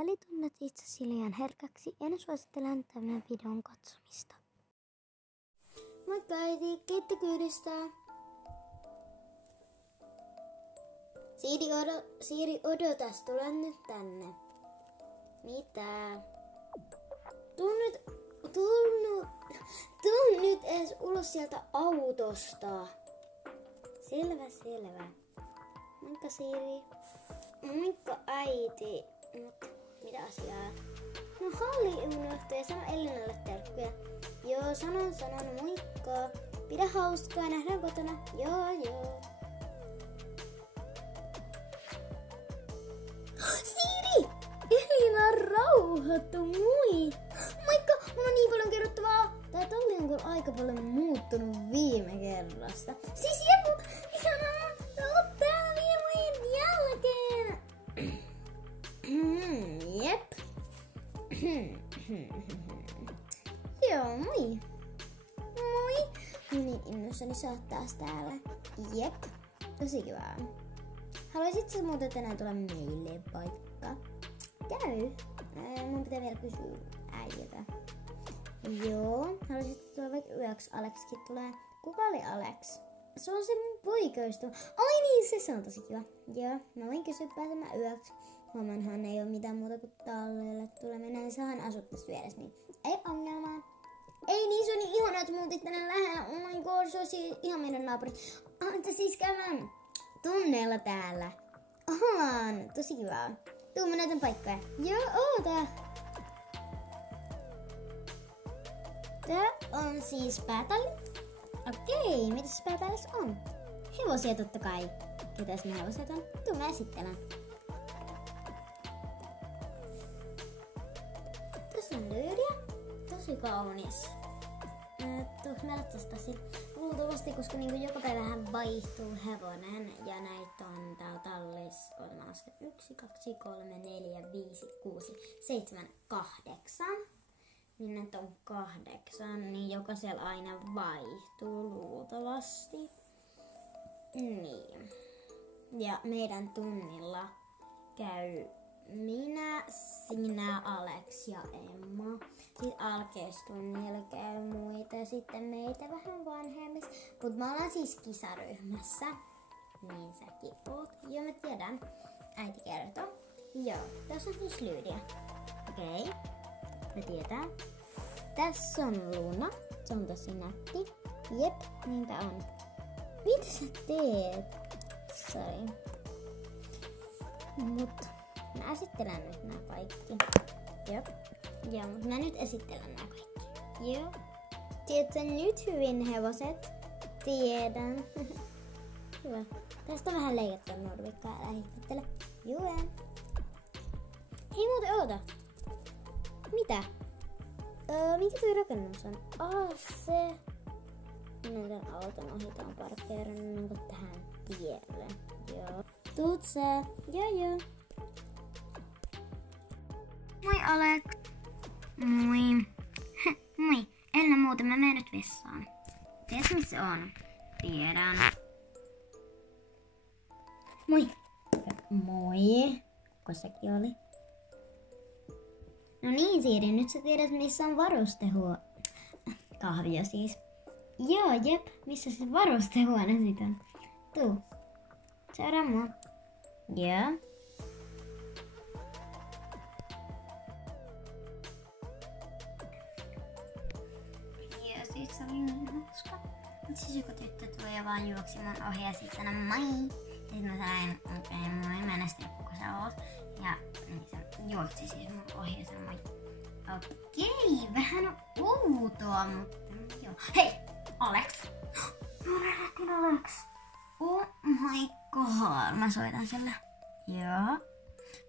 Mikäli tunnet itsesi liian herkäksi, en suosittele tämän videon katsomista. Moikka äiti, kiitti kyydistä. Siiri, odotas, tulen nyt tänne. Mitä? Tuu nyt edes ulos sieltä autosta. Selvä. Moikka Siiri. Moikka äiti. Mitä asiaa? No Halli unohtui, sano Elinalle terkkuja. Joo, sanon, moikka. Pidä hauskaa, nähdään kotona. Joo. Siiri! Elina rauhoittu, moi! Moikka, mulla on niin paljon kerrottavaa. Tää talli on kyllä aika paljon muuttunut viime kerrasta. Siis Jefu, ihanaa, oot täällä viemujen jälkeen. Jep. Joo, moi. Niin innoissani sä oot taas täällä. Jep, tosi kivaa. Haluaisitko sä muuten tänään tulla meille vaikka? Käy. Mun pitää vielä kysyä äijältä. Joo, haluaisitko tulla vaikka yöksi? Aleksikin tulee. Kuka oli Alex? Se on se mun poikaystävä. Ai niin, se on tosi kiva. Joo, mä voin kysyä pääsemään yöksi. Huomaanhan ei oo mitään muuta kuin tallelle tuleminen. Sähän asut tässä vieressä, niin ei ongelmaa. Ei niin, se on niin ihanaa, että muutit tänne lähellä. Oh my god, se on ihan meidän naapuri. Anta siis käymään tunneilla täällä. Ahan, tosi kivaa. Tuu, mä näytän paikkoja. Joo, oota. Tää on siis päätalli. Okei, mitäs päätallis on? Hevosia totta kai. Ketäs ne hevoset on? Tuu, mä esittelen. Tässä on Lydia. Tosi kaunis. Tuoks mä tästä luultavasti, koska niinku joka päivähän vaihtuu hevonen ja näitä on täällä tallis. Mä lasken 1, 2, 3, 4, 5, 6, 7, 8. Niin näitä on 8, niin jokaisella aina vaihtuu luultavasti. Niin. Ja meidän tunnilla käy minä, sinä, Alex ja Emma. Sitten alkeistunnilla käy muita ja sitten meitä vähän vanhemmissa. Mut me ollaan siis kisaryhmässä. Niin säkin oot. Joo, mä tiedän. Äiti kertoo. Joo, tässä on siis Lydia. Okei. Mä tiedän. Tässä on Luna. Se on tosi nätti. Jep, niinpä on. Mitä sä teet? Sorry. Mut mä esittelen nyt nää kaikki. Jop. Joo, mut mä nyt esittelen nää kaikki. Joo. Tiedätkö nyt hyvin hevoset? Tiedän. Hyvä. Tästä on vähän leikattua Nordvikkaa. Älä hihkattele. Joo. Hei muuten oota. Mitä? Mikä toi rakennus on? Se. Minä tän auton ohi tuon parkkeerin niinku tähän tielle. Joo. Tuut sä? Joo. Moi Alex. Moi. Moi. Elina muuten, mä menen nyt vessaan. Tiedätkö missä se on? Tiedän. Moi. Moi. Kuka sekin oli? No niin Siiri, nyt sä tiedät missä on kahvio siis. Joo, jep. Missä se varustehuone sit on? Tuu. Seuraa mua. Joo. Joo, siis se oli niin hauska. Siis joku tyttö tuli ja vaan juoksi mun ohi ja sit sanoi moi. Ja sit mä sanoin, okei, moi, mä en edes tiedä kuka sä oot. Ja niin se juoksi siis mun ohi ja sanoi moi. Okei, vähän outoa, mutta joo. Hei, Alex! Mä Alex. Oh my god, mä soitan sille. Joo.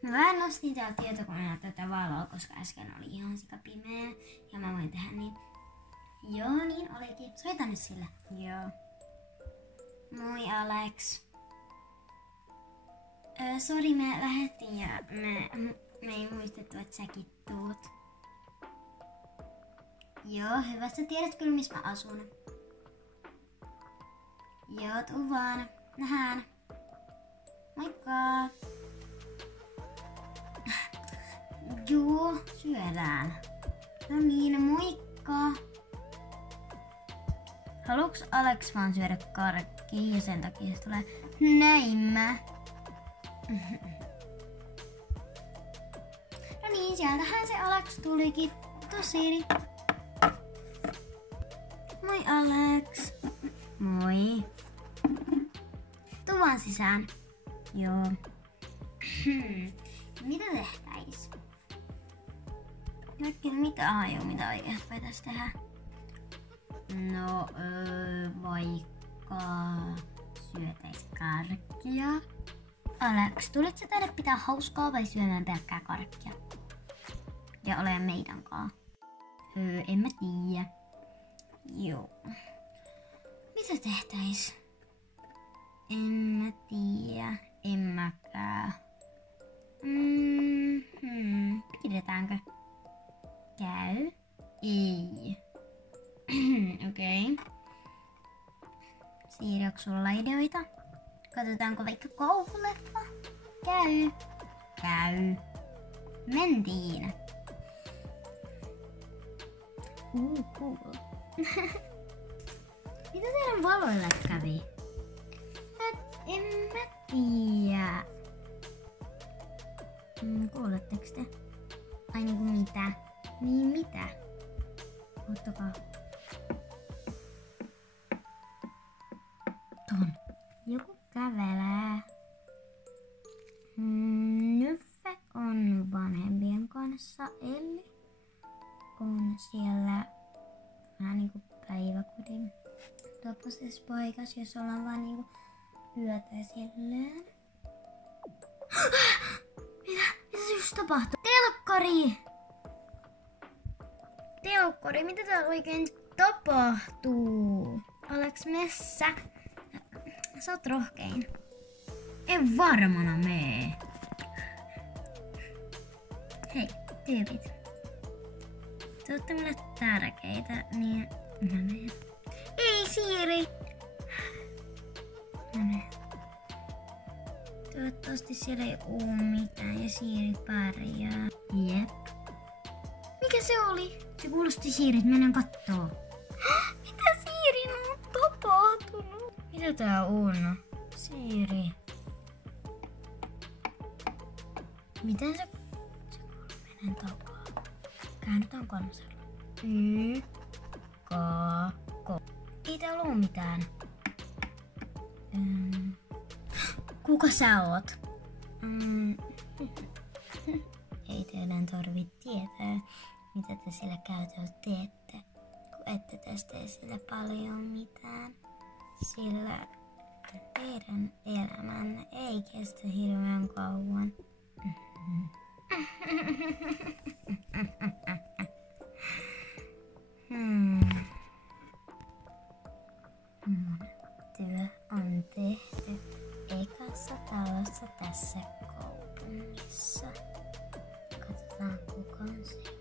Mä vähän nostin täällä tietokoneella tätä valoa, koska äsken oli ihan sikapimeä. Ja mä voin tehdä niin. Joo, niin olikin. Soitan nyt sille. Joo. Moi Alex. Sori, me lähettiin ja me ei muistettu, että säkin tuut. Joo, hyvä. Sä tiedät kyllä, missä mä asun. Joo, tuu vaan. Nähdään. Moikka! Joo, syödään. No niin, moikka. Haluuks Alex vaan syödä karkkia ja sen takia se tulee näin mä? No niin, sieltähän se Alex tulikin. Tosiri. Moi Alex. Moi. Tuu vaan sisään. Joo. Mitä tehtäis? Mitä haju, mitä oikeasti voitais tehdä? No, vaikka syötäis karkkia. Alex, tulit sä tänne pitää hauskaa vai syömään pelkkää karkkia? Ja ole meidän kaa. En mä tiedä. Joo. Mitä tehtäis? En mä tiedä. En mäkään. Pidetäänkö? Käy? Ei. Okei. Siiri, onko sulla ideoita? Katsotaanko vaikka koululeffa? Käy. Käy. Mentiin. Cool. Mitä teidän valoille kävi? En mä tiedä. Kuuletteko te? Ai niinku mitä? Niin mitä? Ottakaa. Ton. Joku kävelee. Nyffe on vanhempien kanssa, eli on siellä vähän niinku päiväkodin tapaisessa paikassa, jos ollaan vaan niinku yötä silleen. Mitä se just tapahtui? Telkkari! Telkkari, mitä täällä oikein tapahtuu? Alex messä? Sä oot rohkein. En varmana mee. Hei, tyypit. Te ootte mulle tärkeitä, niin mä meen. Ei, Siiri! Mä meen. Toivottavasti siellä ei oo mitään ja Siiri pärjää. Jep. Mikä se oli? Se kuulosti Siirit, mennään kattoo. Mitä Siirin on tapahtunut? Mitä tää on? Siiri. Miten se menen takaa? Käännytään kolmasella. Ko. Ei täällä oo mitään. Kuka sä oot? Ei teidän tarvitse tietää, mitä te sillä käytöllä teette, kun ette tee sillä paljon mitään. Sillä teidän elämänne ei kestä hirveän kauan. Mun työ on tehty ekassa talossa tässä kaupungissa. Katsotaan kuka on se.